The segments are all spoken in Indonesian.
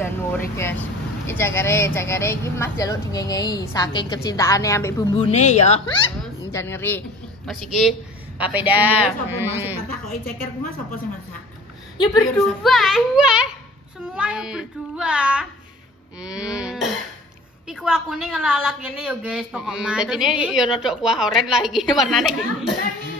Januari, guys. Cakare iki Mas jaluk dingenyei saking kecintaane ambek bumbune ya. Jan ngeri. Mas iki papeda. Sapa masak takoki ceker ku Mas sapa sing masak? Ya berdua. Semua yang berdua. Iku aku nih ngelalak ini ya guys, pokoknya. Jadi ini ya rodok kuah oren lah iki warnane.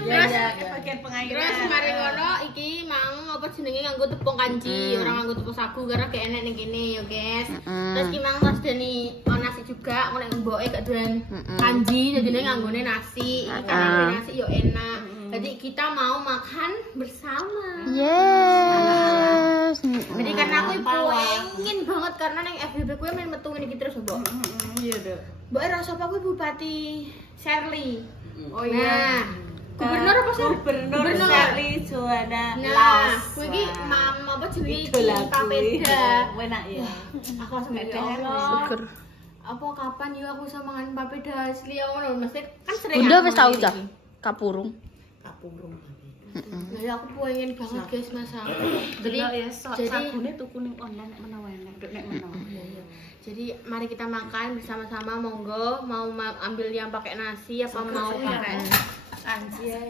Terus bagian pengairan. Terus mari ngono iki mau apa jenenge nganggo tepung kanji, orang nganggo tepung sagu karena gak enak ning kene ya guys. Terus ki mang pas deni nasi juga, nek mboke gak doyan kanji, jadi nganggone nasi. Karena nasi yo enak. Jadi kita mau makan bersama. Yes. Jadi karena aku pengen banget karena neng FBB gue main metu ini terus mbok. Iya, Dok. Mbok rasa apa kuwi Bupati Shirley. Oh iya. Gubernur apa sih? Gubernur Shirley Joanna Nah, Laos. kuwi iki mam apa jenenge Itu lagu papeda. enak ya. Aku langsung ya Allah. Apa kapan yo aku sama mangan papeda asli ngono mesti kan sering. Bunda aku wis tau mangan dah iki. Kapurung. Kapurung. Nah, aku pengen banget guys masak. Jadi ya jadi sagune tuku ning online nek menawa enak, Dok nek menawa. Jadi mari kita makan bersama-sama, monggo mau ambil yang pakai nasi apa mau pakai kanji ya.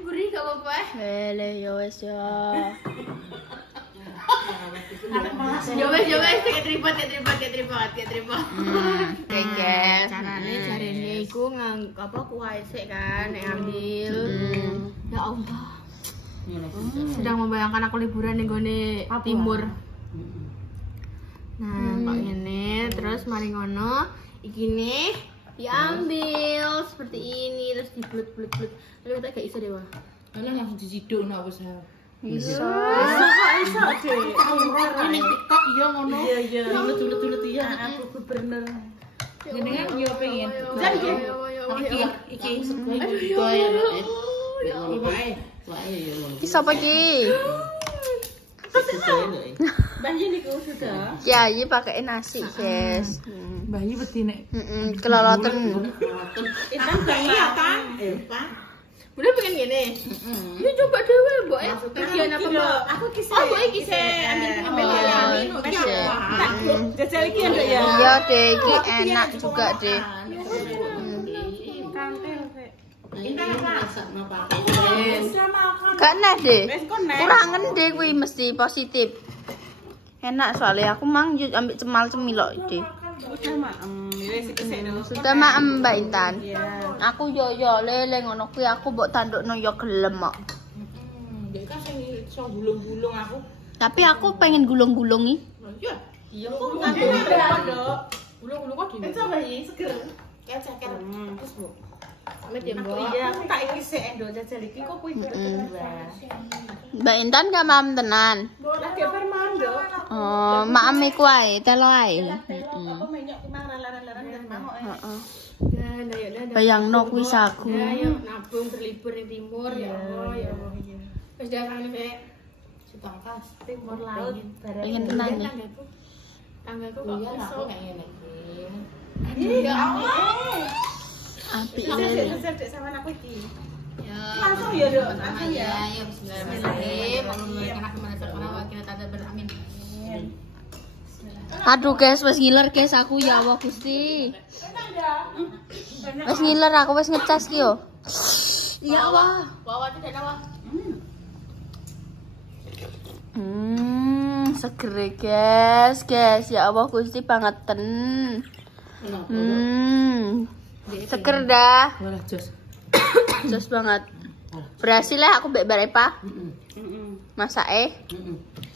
Gurih gak apa-apa. Bele yo wis yo. Ya wes kayak tripod. Guys. Carane jarene iku apa kuwae sik kan nek ambil. Ya Allah. Sedang membayangkan aku liburan ning gone timur. Nah, kok ngene, terus mari ngono, iki nih diambil seperti ini terus diblut-blut. Tapi kita gak iso deh, Wah. Alah langsung diciduk nak wis. Iso. Iso deh. Ini TikTok iya ngono. Iya. Tulut-tulut iya aku gubernur. Ngene kan yo pengen. Jan iki kaya Iki sapa iki? Bayi niku sudah. Ya, iki pakai nasi, guys. Bayi wedi nek. Keloloten. Itu iya kan? Udah pengen gini. Ya coba dhewe, Mbok ya. Bagian apa, Mbok? Aku kisah. Oh, Mbok iki sih ambil Jajal iki ya, Dok ya. Iya, Dek, iki enak juga, Dek. Gak enak, Dek. Kurangen, Dek, kuwi mesti positif. Enak soalnya aku mang ambil cemal-cemil kok, Dek. Sudah maem Mbak Intan. Aku yo lele ngono kuwi aku mbok tandukno yo gelem kok. Dek kan sing iso gulung-gulung aku. Tapi aku pengen gulung-gulungi. Iya kok ngene, Dok. Gulung-gulung kok dine. Coba iki seger. Kayak ceker. Terus, Bu. Amit ya, Mbok. Iya, aku tak iki sik endo jajal iki kok kuwi Mbak Intan gak maem tenan. lagi perman, Dok. Oh, maem iku ae, telo ae. Apa menyok ki mang laran-laran dan mau. Heeh. Nah, Bayangno kuwi sagu. Ayo nabung berlibur di timur ya Allah ya Allah. Wis jangan sik Setangkas timur langit. Pengen tenan nih. Tanggaku kok iso. Ya Allah. Apik Aku lele. sik sama aku iki. Ya. Langsung ya, Dok. Langsung ya. Ya bismillahirrahmanirrahim. Allahumma kana kemana sakana wa kana tata beramin. Aduh guys, wis ngiler guys aku ya Allah Gusti. Wis ngiler aku wis ngecas ki yo. Ya Allah. Bawa tidak nawa. Seger guys, ya Allah Gusti bangetan. Seger dah. Walah jos. Jos banget. Berhasil ya aku mbek Barepa. Masake.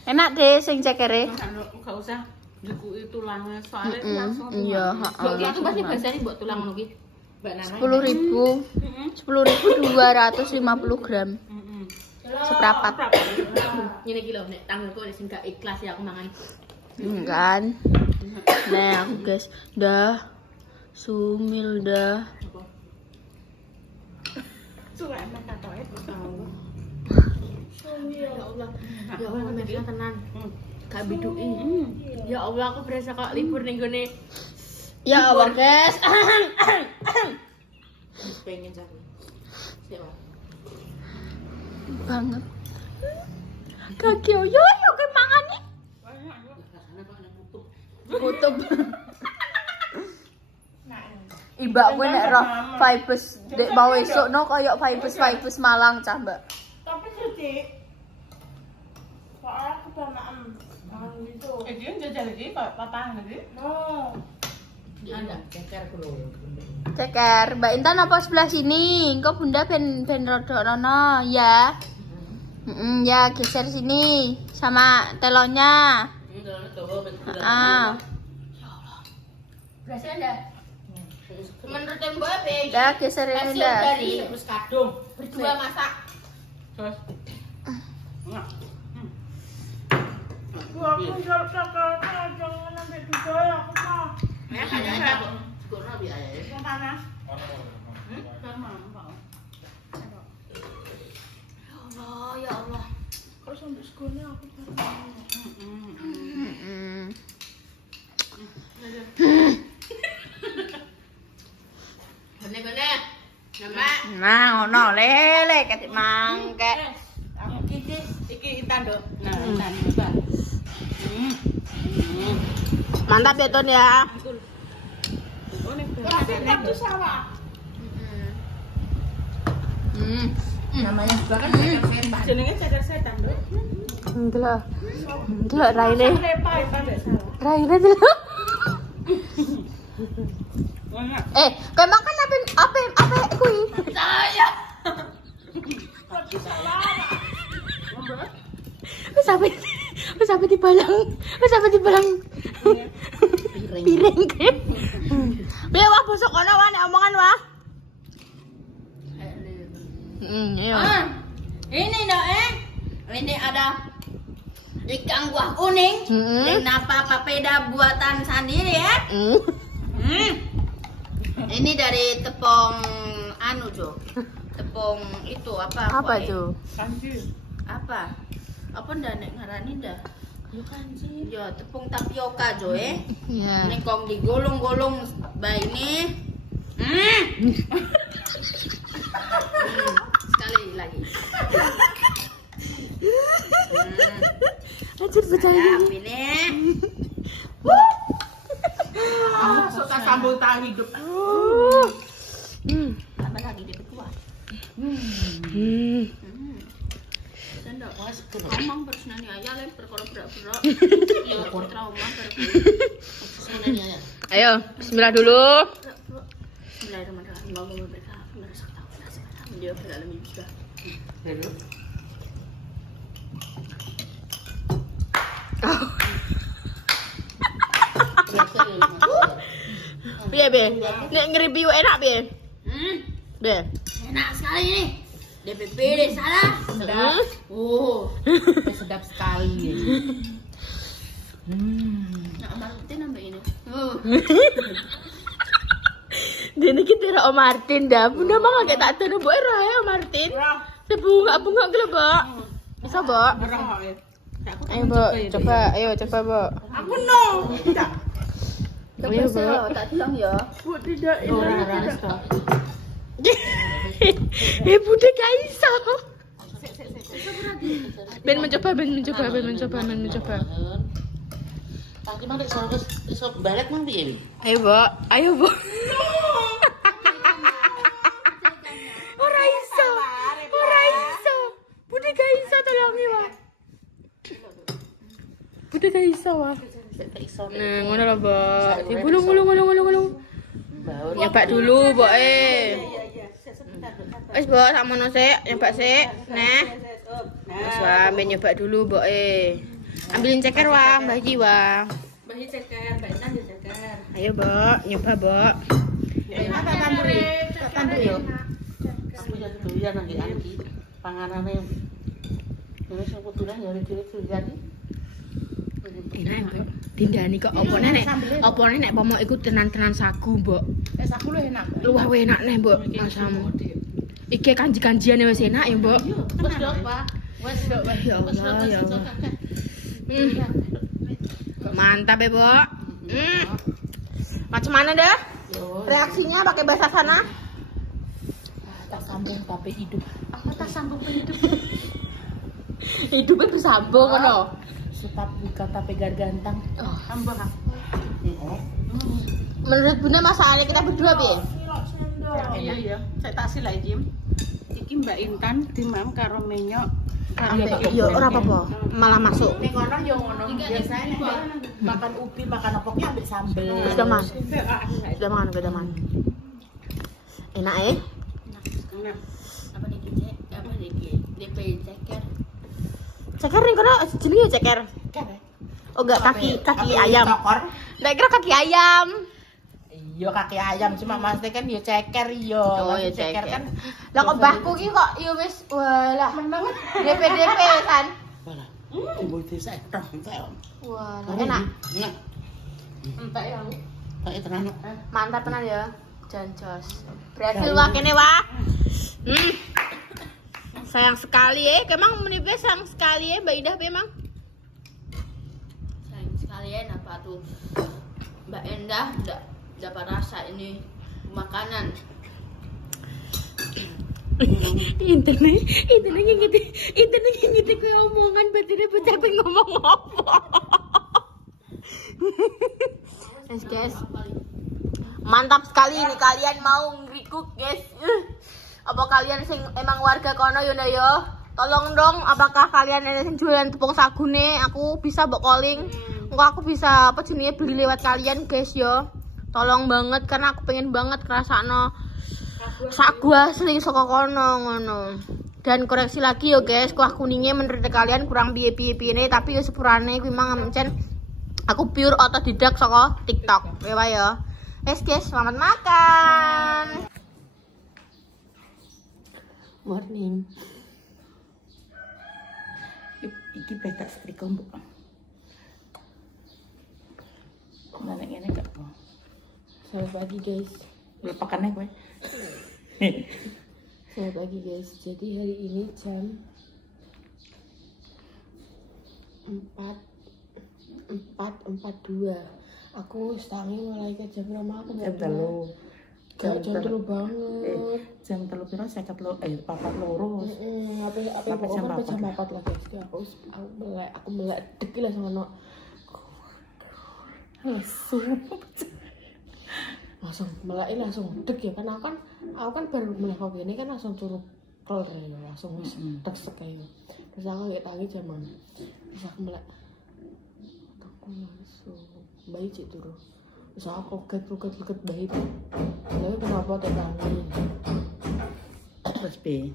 Enak deh sing cekere. Enggak usah dikuki tulangnya soalnya langsung. Iya, Mbok iki pasti bahasane mbok tulang ngono ki. Mbak Nana. 10.000. 10.250 gram. Seprapat. Ngene iki lho nek tanggalku sing gak ikhlas ya aku mangan. Kan. Nah, aku guys, dah sumil dah. Suka enak katoke. Ya Allah. Ya Allah mereka tenan. Gak biduki. Ya Allah aku berasa kok libur ning gone. Ya Allah guys. Pengen cari. Siapa? Banget. Kaki yo ke mangan nih. Kutub. Ibak gue nek roh vibes dek bawa esok no koyok vibes Malang cah mbak. Tapi sih, soalnya kebanyakan gitu. Dia jajal lagi, papa lagi. No. Ada ceker kulo. Ceker, Mbak Intan apa sebelah sini? Kok Bunda ben rodok rono ya? Ya geser sini sama telonnya. Berhasil ada. Menurut Mbak Be. Udah geser ini dah. Dari Terus kadung. berdua masak. Terus. Aku enggak cakap jangan sampai juga ya aku mah. Ya kayaknya kurang lebih aja. Yang panas. Ya Allah. Kok sampai sekolahnya aku Gone. Nama. Nah, ngono lele ketik mangke. Aku kikis iki Intan, Dok. Nah, Intan coba. Mantap ya Ton ya. Oh, nek itu sawah. Namanya juga kan ceker setan. Jenenge ceker setan, Dok. Delok. Delok raine. Lepai pada sawah. Raine delok. Kowe makan apa kuwi? Saya. Kok di sawah? Wis sampe dibalang. Piring. Biar wah bosok kono wae nek omongan wah. Ayo. Ini dok ini ada ikan kuah kuning, yang napa papeda buatan sendiri ya. Ini dari tepung anu Jo, tepung itu apa? Apa tuh? Kanji. Apa ndak nek ngarani dah? Yo kanji. Ya tepung tapioka Jo Iya. Ini kong digolong-golong bayi ini. Sekali lagi. Lanjut bercanda. Siap ini. Suka sambal tahu hidup. Tambah lagi dia kuah. Sendok was ngomong terus nani ayah lem perkara berak-berak. Ya trauma perkara. Ayo, bismillah dulu. Bismillahirrahmanirrahim. Allahumma berkah. Dia beralamin juga. Piye, Be? Nek nge-review enak, Be? Be. Enak sekali nih. DPP deh salah. Sedap. Oh, Sedap sekali. nak Martin nambah ini. Dene ki tera Om Martin dah. Bunda mah gak tak tenu mbok ra ya Om Martin. Sebunga-bunga gelebak. Bisa, Mbok? Ayo, Mbok. Coba, Mbok. Aku no. Tidak. Ayo, Mbok. Tak bilang ya. Bu tidak ini. Bunda gak iso. Ben mencoba. Tapi mang iso balik mang piye? Ayo, Mbok. Ora iso. Bunda gak iso tolongi, Wak. Bunda gak iso, Wak. Nah, ngono lho, Mbok. Dibulung. Nyebak dulu, Mbok. Wis, Mbok, sakmono sik, nyebak sik. Nah. Wis, Wak, ben nyebak dulu, Mbok. Ambilin ceker, Wak, Mbah Ji, Wak. Bagi ceker, Mbak Intan ya ceker. Ayo, Mbok, nyoba, Mbok. Tak tandur yo. Aku jadi doyan nang iki panganane. Terus aku tulah ya dhewe-dhewe. Enak, Mbok. Dindani kok opone nek pomo iku tenan-tenan sagu, Mbok. Saku lu enak. Luwih enak nih, Mbok. Masamu. Iki kanji-kanjiane wis enak ya, Mbok. Wes dok, Pak. Wes dok. Ya Allah, ya Allah. Mantap ya, Mbok. Macam mana dah? Reaksinya pakai bahasa sana? sambung tapi hidup. Apa tak sambung hidup? Hidupnya bersambung ngono. Sebab bukan tapi gantang. Oh. Sambung ah. Menurut Bunda masalahnya kita berdua piye? Iya iya, saya tak silai Jim. Iki Mbak Intan dimam karo menyok. Yo ora apa-apa, malah masuk. Ning ngono yo ngono. Biasanya makan ubi, makan opoknya ambil sambel. Sudah man. Sudah man. Enak Enak. Apa nih cek? Apa nih DP ceker? Ceker nih karena jenenge ceker. Oh enggak kaki ayam. Nggak kira kaki ayam. Iya kaki ayam cuma maksudnya kan yo ceker yo. Oh ya ceker kan. Lah kok mbahku ki kok yo wis walah menang DP kan. Walah. Timbul desa tok entek. Wah, enak. Enak. Entek ya. Kayak tenan. Mantap tenan ya. Jancos. Berhasil wah kene wah. Sayang sekali kemang menipis sayang sekali Mbak Indah memang. Sayang sekalian apa tuh Mbak Endah enggak dapat rasa ini makanan. Internet ngingiti ke omongan batine bocah pe ngomong apa. Guys. Mantap sekali ini kalian mau ngerikuk guys. Apa kalian sing emang warga kono yo yo? Tolong dong, apakah kalian ada yang jualan tepung sagune? Aku bisa mbok calling. Engko aku bisa apa jenenge beli lewat kalian guys yo. Tolong banget karena aku pengen banget ngrasakno sagu asli saka kono ngono. Dan koreksi lagi yo guys, kuah kuningnya menurut kalian kurang piye-piye tapi yo sepurane kuwi mang encen aku pure otodidak saka TikTok. Ya ya. Guys, selamat makan. Morning. Iki petak setrika mbok. Nah nek ngene gak apa. Selamat pagi guys. Lepakane kowe. Selamat pagi guys. Jadi hari ini jam 4.42. Aku stangi mulai ke jam berapa aku Jam 3. Jam 3 banget. Jam 3 piro 52. Apa jam 4 lah guys. Aku melek dek lah sono. Langsung melek langsung dek ya kan aku kan baru melek kok ini kan langsung curug keler ya langsung wis dek sekaya. Terus aku ya tangi jaman. Terus aku melek. Aku langsung bayi cik turu. Terus aku koget bayi. Lalu kenapa tak tangi? Terus B.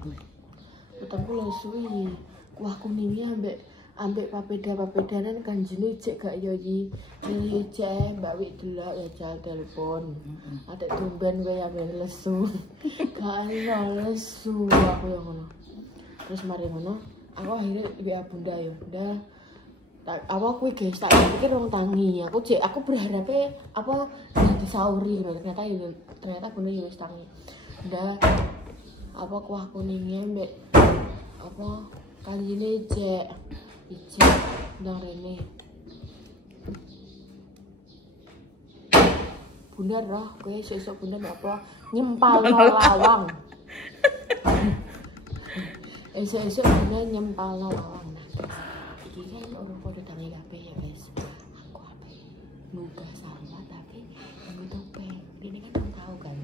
Utangku lesu kuah kuningnya ambek papedanan kanjine cek gak yo iki. Ini cek Mbak Wik delok ya jal telepon. Atek tumben kowe ambek lesu. Gak lesu aku yo ngono. Terus mari ngono, aku akhirnya WA Bunda yo. Bunda awak kuwi guys tak pikir wong tangi. Aku berharapnya apa disauri ternyata Bunda yo wis tangi. Bunda apa kuah kuningnya mbek apa kanjine cek ijek ndang rene. Bunda roh kowe sesuk Bunda apa nyempal lawang. Esok Bunda nyempal lawang. Iki kan orang pada tangi kabeh ya guys. Aku ape nugah salah tapi nganggo topeng. Ini kan kamu tahu kan.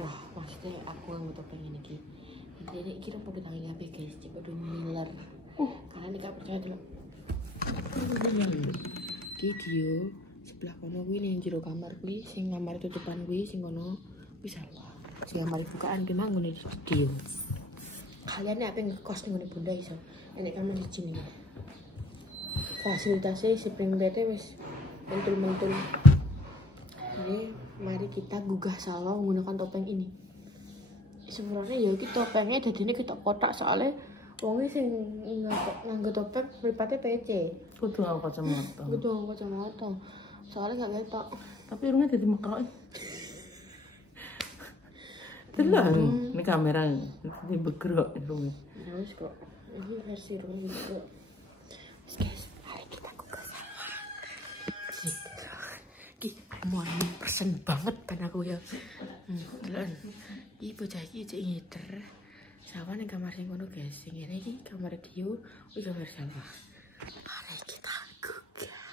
Wah, maksudnya aku nganggo topeng ini iki. Jadi kira pada tangi kabeh guys, coba do miler. Karena nek percaya dulu. Video sebelah kono kuwi ning jero kamar kuwi sing kamar tutupan kuwi sing kono wis salah. Sing kamar bukaan ki mang ngene video. Kalian nek pengen ngekos ning ngene Bunda iso. Enek kamar izin iki. Fasilitasnya si pringgete wis mentul-mentul. Ini mari kita gugah sawah menggunakan topeng ini. Sebenarnya ya kita topengnya dadine kita kotak soalnya wonge sing nganggo topeng mripate PC. Kudu aku kacamata. Kudu aku kacamata. Soalnya gak ketok. Tapi irungnya dadi mekrok. Tenan, ini kamera ini bergerak irungnya. Terus kok ini versi irung gitu. Guys, mari kita gugah sawah. Gitu. Morning person banget kan aku ya. Iki bocah iki cek ngiter. Sawah ning kamar sing ngono guys. Sing ngene iki kamar Dio, iki kamar sawah. Mari kita gugah.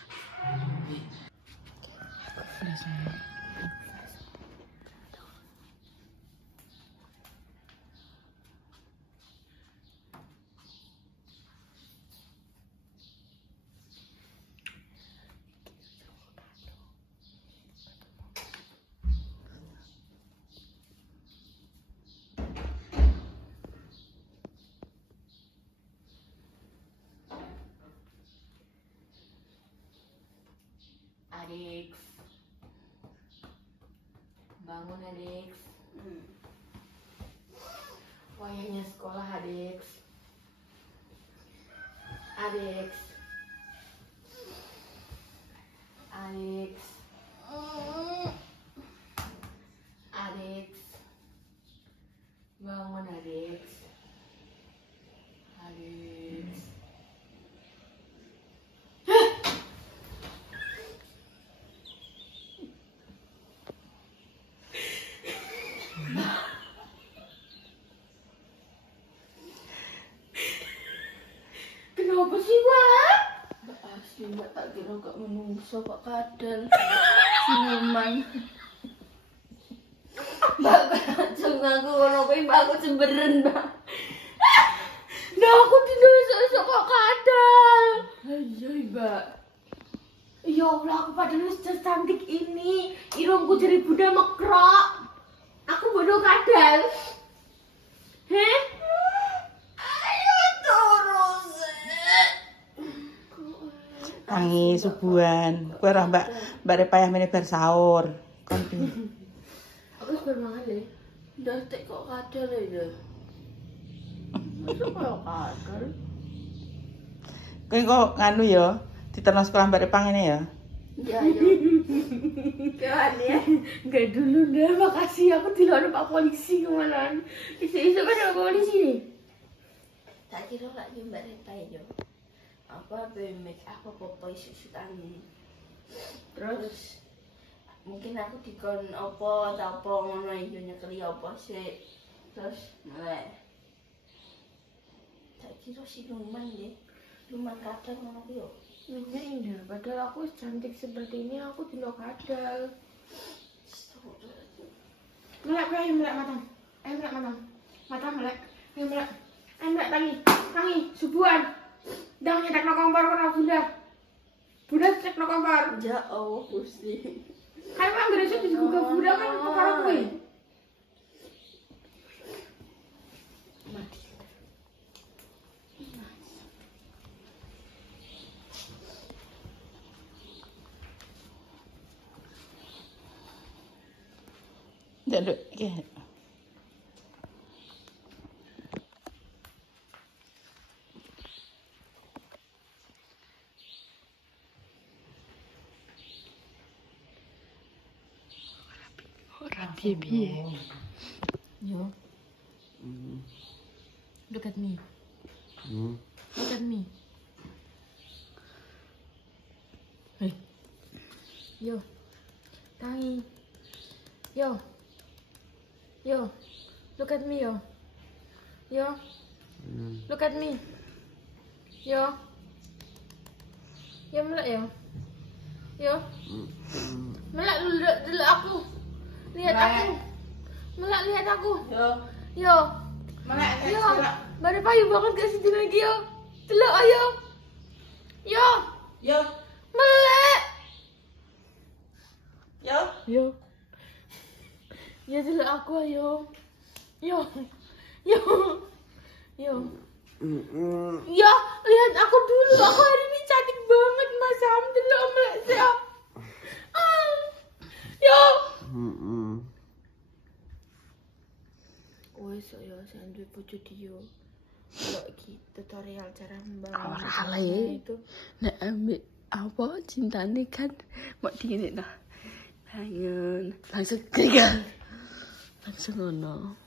Adik, bangun adik. Wayahnya sekolah adik. Adik, adik, adik, bangun adik. Adik. Kenapa sih, Mbak? Mbak asli, Mbak tak kira gak menungso kok kadal. Siluman. Mbak kacang aku ngono kuwi, Mbak aku cemberen, Mbak. Nah, aku tidur esok-esok kok kadal. Iya, Mbak. Ya Allah, aku padahal sudah cantik ini. Irungku jadi Bunda mekrok. Aku bodoh kadal. Heh? Ayo terus. Tangi subuhan. Kowe ora Mbak repayah meneh bar sahur. Kon piye? Aku suka mangan deh. Datek kok kadal ya. Masa kok kadal? Kowe kok nganu ya, diterno sekolah Mbak Repang ini ya. Iya, kawan ya. Enggak dulu deh, makasih. Aku tidak ada Pak Polisi kemarin. Isu-isu kan ada polisi nih. Tak kira lagi Mbak Rita ya. Apa make apa isu-isu tani. Terus mungkin aku dikon apa atau apa ngono iku nyekeli apa sih. Terus melek. Tak kira siluman deh. Luman kadal ngono ki yo. Minyak indah, padahal aku cantik seperti ini aku tidak kadal. Melek kau yang melek matang. Ayo melek matang. Matang melek. Ayo melek. Ayo melek tangi subuhan. Dang nyetek no kompor kena Bunda. Bunda cek no kompor. Ya Allah Gusti. Kan memang beresik juga Bunda kan perkara kowe. Mati. Nduk iki. Ora piye-piye. Yo. Look at me. Look at me. Hey. Yo. Tangi. Yo. Yo. Look at me, yo. Yo. Look at me. Yo. Yo melek yo. Yo. Melek dulu aku. Lihat aku. Melek lihat aku. Yo, Yo. melek Yo. Bare payu banget gak sih lagi yo. Delok ayo. Yo. Yo, Melek. yo. Yo. Ya delok aku ayo. Yo. Yo. Yo. Ya, lihat aku dulu. Aku hari ini cantik banget, Mas Sam. Delok melek siap. Yo. Wes yo sandwich bojo Dio. Kalau iki tutorial cara membangun itu. Nek ambek apa cintane kan mau digini nah. Bangun, langsung gegal. Langsung ngono.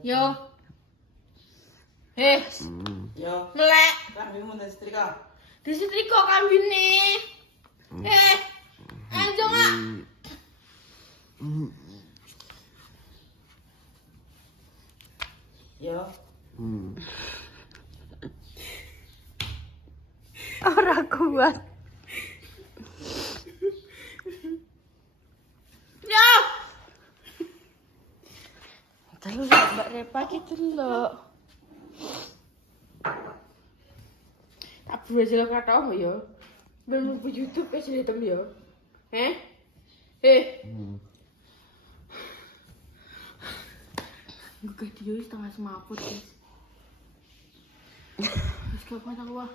Yo. Yo, Melek. kambingmu nang setrika. Disetrika kambine. Ayo, Mak. Yo. Ora kuat. Ya. Terus Mbak Repa ki delok. Tak buru aja kata apa ya? Belum bu YouTube ya sih tem ya. Gak dia setengah semaput guys. Wis gak kuat aku wah.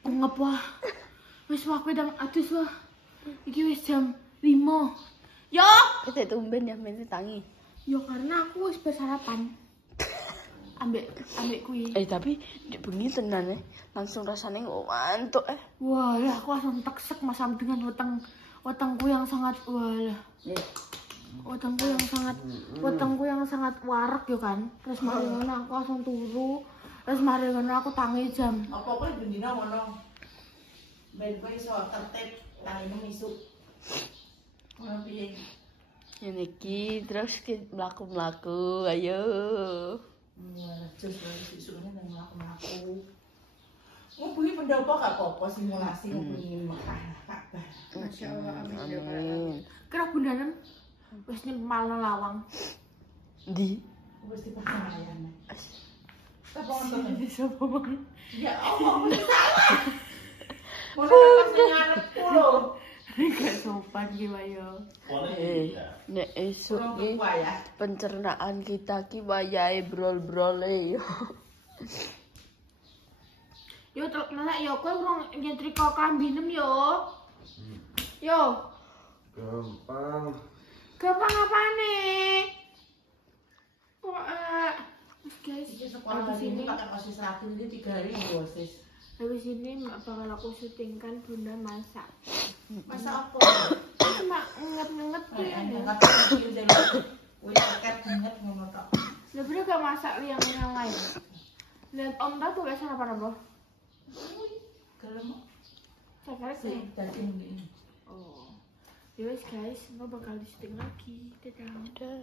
Pengep wah. Wis aku ndang adus wah. Iki wis jam 5. Yo. Kita tumben ya men tangi. Yo karena aku wis bersarapan. Ambek kuwi. Tapi di bengi tenan langsung rasane ngantuk Wah, ya aku langsung teksek masam dengan wetengku yang sangat walah. Wetengku yang sangat warak yo kan. Terus mari ngono aku langsung turu. Terus mari ngono aku tangi jam. Apa-apa bendina ngono. Ben kowe iso tertib tangine misuk. Ora piye. Ini ki terus ki mlaku-mlaku, ayo. Terus isuk-isuknya nang mlaku-mlaku. Ngumpuli pendopo gak apa-apa simulasi ngumpulin makan kabar. Masyaallah amin. Kira bundanan wis nyempalno lawang. Ndi? Wis dipercayaan. Apa ngono Sopo bang? Ya Allah, salah. Mau pas ngarepku lho. Gak sopan gimana? Nek esuk ki pencernaan kita ki wayahe brol-brol yo. Yo truk melek yo kowe urung nyetrika kambinem yo. Yo. Gampang. Gampang apane? Kok guys, Iki sekolah ini pakai OSIS lagi ini 3 hari OSIS. Habis ini bakal aku syutingkan Bunda masak. Masak apa? Cuma nget-nget ya. Nget iki jane. Wis paket nget ngono tok. Lah bro gak masak yang lain. Dan Om ta tuh sarapan apa? Gelem Cakar sih daging ini. Oh. Ya wes guys, nggak bakal di syuting lagi. Dadah.